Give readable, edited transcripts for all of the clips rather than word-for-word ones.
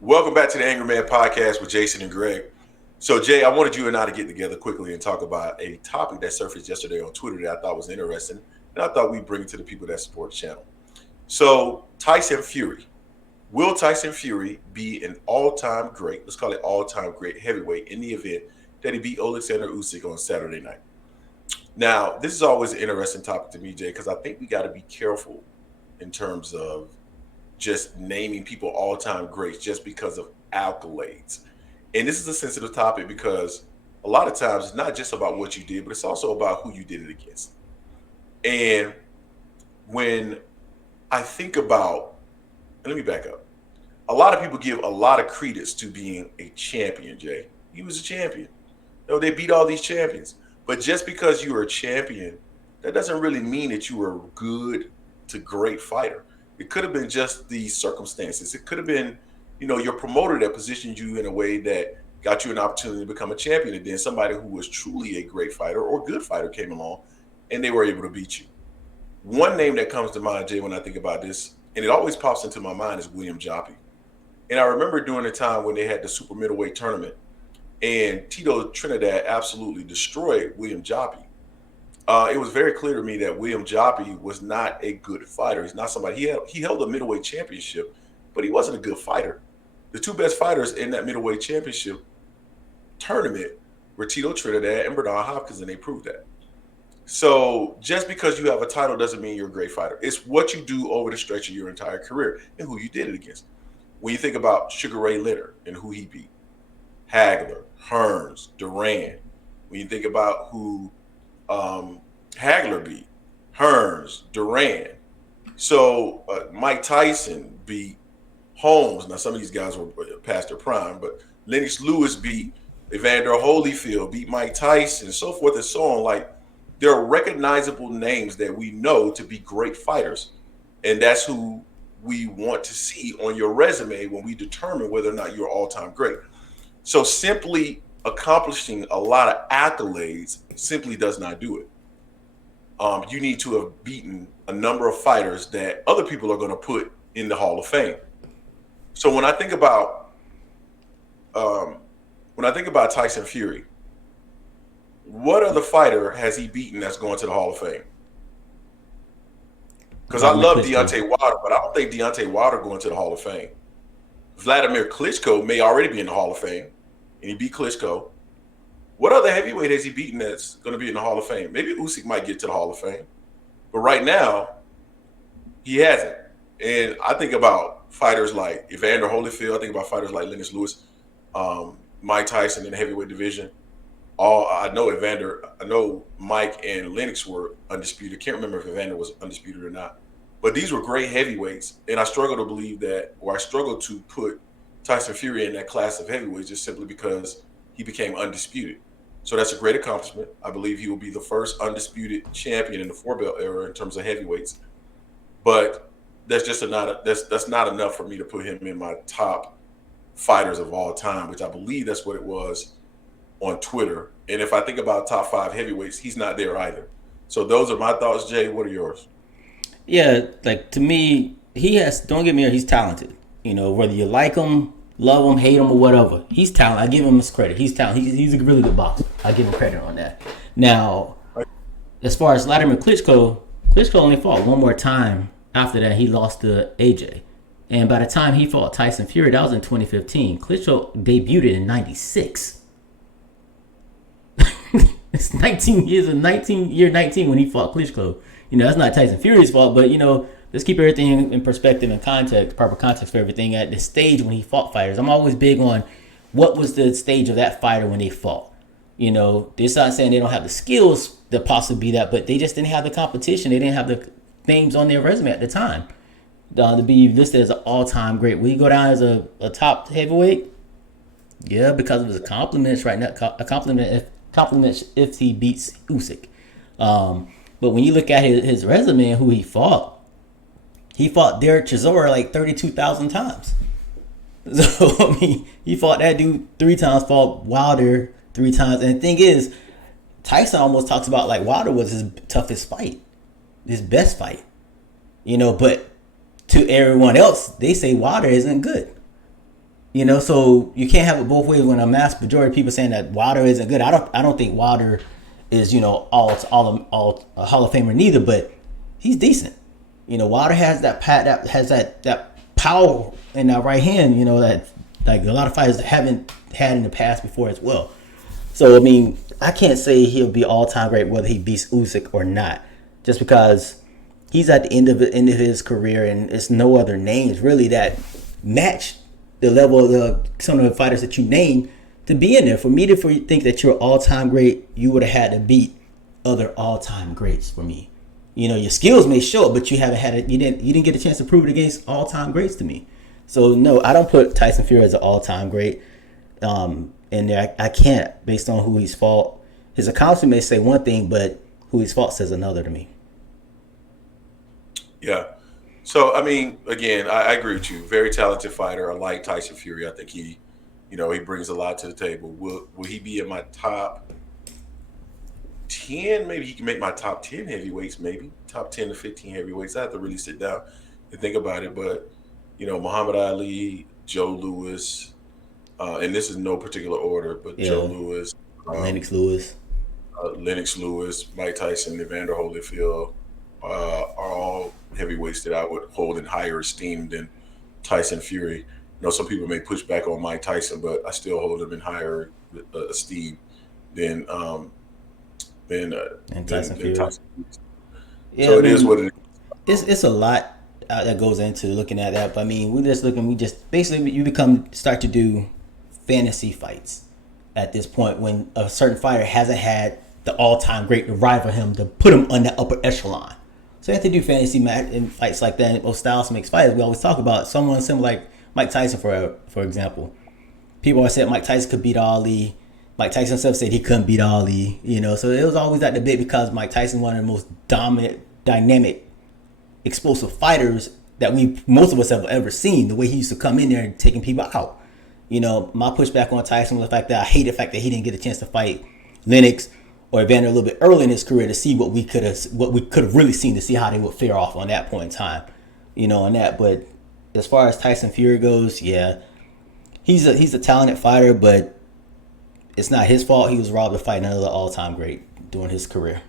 Welcome back to the Angry Man Podcast with Jason and Greg. So, Jay, I wanted you and I to get together quickly and talk about a topic that surfaced yesterday on Twitter that I thought was interesting, and I thought we'd bring it to the people that support the channel. So, Tyson Fury. Will Tyson Fury be an all-time great, let's call it all-time great heavyweight in the event that he beat Oleksandr Usyk on Saturday night? Now, this is always an interesting topic to me, Jay, because I think we got to be careful in terms of just naming people all-time greats just because of accolades. And this is a sensitive topic because a lot of times it's not just about what you did, but it's also about who you did it against. And when I think about, let me back up. A lot of people give a lot of credence to being a champion, Jay. He was a champion. They beat all these champions. But just because you were a champion, that doesn't really mean that you were a good to great fighter. It could have been just the circumstances. It could have been, your promoter that positioned you in a way that got you an opportunity to become a champion. And then somebody who was truly a great fighter or good fighter came along and they were able to beat you. One name that comes to mind, Jay, when I think about this, and it always pops into my mind, is William Joppy. And I remember during the time when they had the super middleweight tournament and Tito Trinidad absolutely destroyed William Joppy. It was very clear to me that William Joppy was not a good fighter. He's not somebody, he held a middleweight championship, but he wasn't a good fighter. The two best fighters in that middleweight championship tournament were Tito Trinidad and Bernard Hopkins, and they proved that. So just because you have a title doesn't mean you're a great fighter. It's what you do over the stretch of your entire career and who you did it against. When you think about Sugar Ray Leonard and who he beat, Hagler, Hearns, Duran. When you think about who Hagler beat, Hearns, Duran. So Mike Tyson beat Holmes. Now some of these guys were past their prime, but Lennox Lewis beat Evander Holyfield, beat Mike Tyson, and so forth and so on. Like, there are recognizable names that we know to be great fighters, and that's who we want to see on your resume when we determine whether or not you're all-time great. So simply accomplishing a lot of accolades simply does not do it. You need to have beaten a number of fighters that other people are going to put in the Hall of Fame. So when I think about Tyson Fury, what other fighter has he beaten that's going to the Hall of Fame? Because I love Deontay Wilder, but I don't think Deontay Wilder going to the Hall of Fame. Vladimir Klitschko may already be in the Hall of Fame, and he beat Klitschko. What other heavyweight has he beaten that's going to be in the Hall of Fame? Maybe Usyk might get to the Hall of Fame, but right now he hasn't. And I think about fighters like Evander Holyfield. I think about fighters like Lennox Lewis, Mike Tyson in the heavyweight division. I know Mike and Lennox were undisputed. Can't remember if Evander was undisputed or not. But these were great heavyweights, and I struggle to believe that, or I struggle to put Tyson Fury in that class of heavyweights just simply because he became undisputed. So that's a great accomplishment. I believe he will be the first undisputed champion in the four-belt era in terms of heavyweights. But that's not enough for me to put him in my top fighters of all time, which I believe that's what it was on Twitter. And if I think about top 5 heavyweights, he's not there either. So those are my thoughts, Jay. What are yours? Yeah, like to me, don't get me wrong, he's talented. Whether you like him, love him, hate him, or whatever, he's talented. I give him his credit. He's talented. He's a really good boxer. I give him credit on that. Now, as far as Vladimir Klitschko only fought one more time. After that, he lost to AJ. And by the time he fought Tyson Fury, that was in 2015. Klitschko debuted in 96. It's 19 years and 19 when he fought Klitschko. That's not Tyson Fury's fault, but let's keep everything in perspective and context, proper context for everything at the stage when he fought fighters. I'm always big on what was the stage of that fighter when they fought. This not saying they don't have the skills to possibly be that, but they just didn't have the competition. They didn't have the names on their resume at the time to be listed as an all-time great. Will he go down as a top heavyweight? Yeah, because of his accomplishments right now. Compliments if he beats Usyk. But when you look at his resume and who he fought Derek Chisora like 32,000 times. So, he fought that dude 3 times, fought Wilder 3 times. And the thing is, Tyson almost talks about like Wilder was his toughest fight, his best fight. But to everyone else, they say Wilder isn't good. So you can't have it both ways. When a mass majority of people saying that Wilder isn't good, I don't think Wilder is all a Hall of Famer neither, but he's decent. Wilder has that power in that right hand. That like a lot of fighters haven't had in the past before as well. So I mean, I can't say he'll be all time great whether he beats Usyk or not, just because he's at the end of his career, and it's no other names really that match the level of some of the fighters that you name to be in there. For me to think that you're all time great, you would have had to beat other all time greats for me. Your skills may show, but you haven't had it. You didn't get a chance to prove it against all time greats to me. So no, I don't put Tyson Fury as an all time great. And I can't, based on who he's fought. His accomplishment may say one thing, but who he's fought says another to me. Yeah. So I mean, again, I agree with you. Very talented fighter. I like Tyson Fury. I think he brings a lot to the table. Will he be in my top 10? Maybe he can make my top 10 heavyweights. Maybe top 10 to 15 heavyweights. I have to really sit down and think about it. But Muhammad Ali, Joe Louis, and this is no particular order, but Yeah, Joe Louis, um, Lennox Lewis. Lennox Lewis, Mike Tyson, Evander Holyfield are all heavyweights that I would hold in higher esteem than Tyson Fury. Some people may push back on Mike Tyson, but I still hold him in higher esteem than than uh, And than, Tyson than Fury. Tyson. Yeah, I So it is mean, what it is. it's a lot that goes into looking at that. But I mean, we just basically you start to do fantasy fights at this point when a certain fighter hasn't had the all time great to rival him to put him on the upper echelon. So you have to do fantasy match and fights like that. Both styles makes fighters. We always talk about someone similar like Mike Tyson for example. People always said Mike Tyson could beat Ali. Mike Tyson himself said he couldn't beat Ali. So it was always that debate because Mike Tyson one of the most dominant, dynamic, explosive fighters that most of us have ever seen. The way he used to come in there and taking people out. My pushback on Tyson was the fact that I hate the fact that he didn't get a chance to fight Lennox or Evander a little bit early in his career to see what we could have really seen, to see how they would fare off on that point in time. On that. But as far as Tyson Fury goes, yeah, he's a talented fighter, but it's not his fault. He was robbed of fighting another all time great during his career.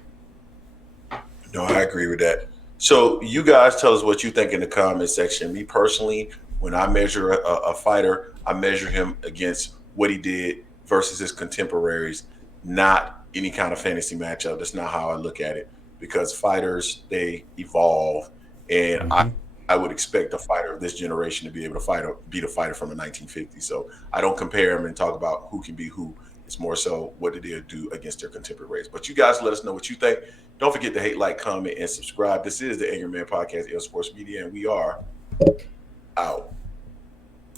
No, I agree with that. So you guys tell us what you think in the comment section. Me personally, when I measure a fighter, I measure him against what he did versus his contemporaries, not any kind of fantasy matchup. That's not how I look at it, because fighters, they evolve, and Mm-hmm. I would expect a fighter of this generation to be able to beat a fighter from the 1950s. So I don't compare them and talk about who can be who. It's more so what did they do against their contemporaries. But you guys let us know what you think. Don't forget to hate, like, comment, and subscribe. This is the Angry Man Podcast, L Sports Media, and we are out.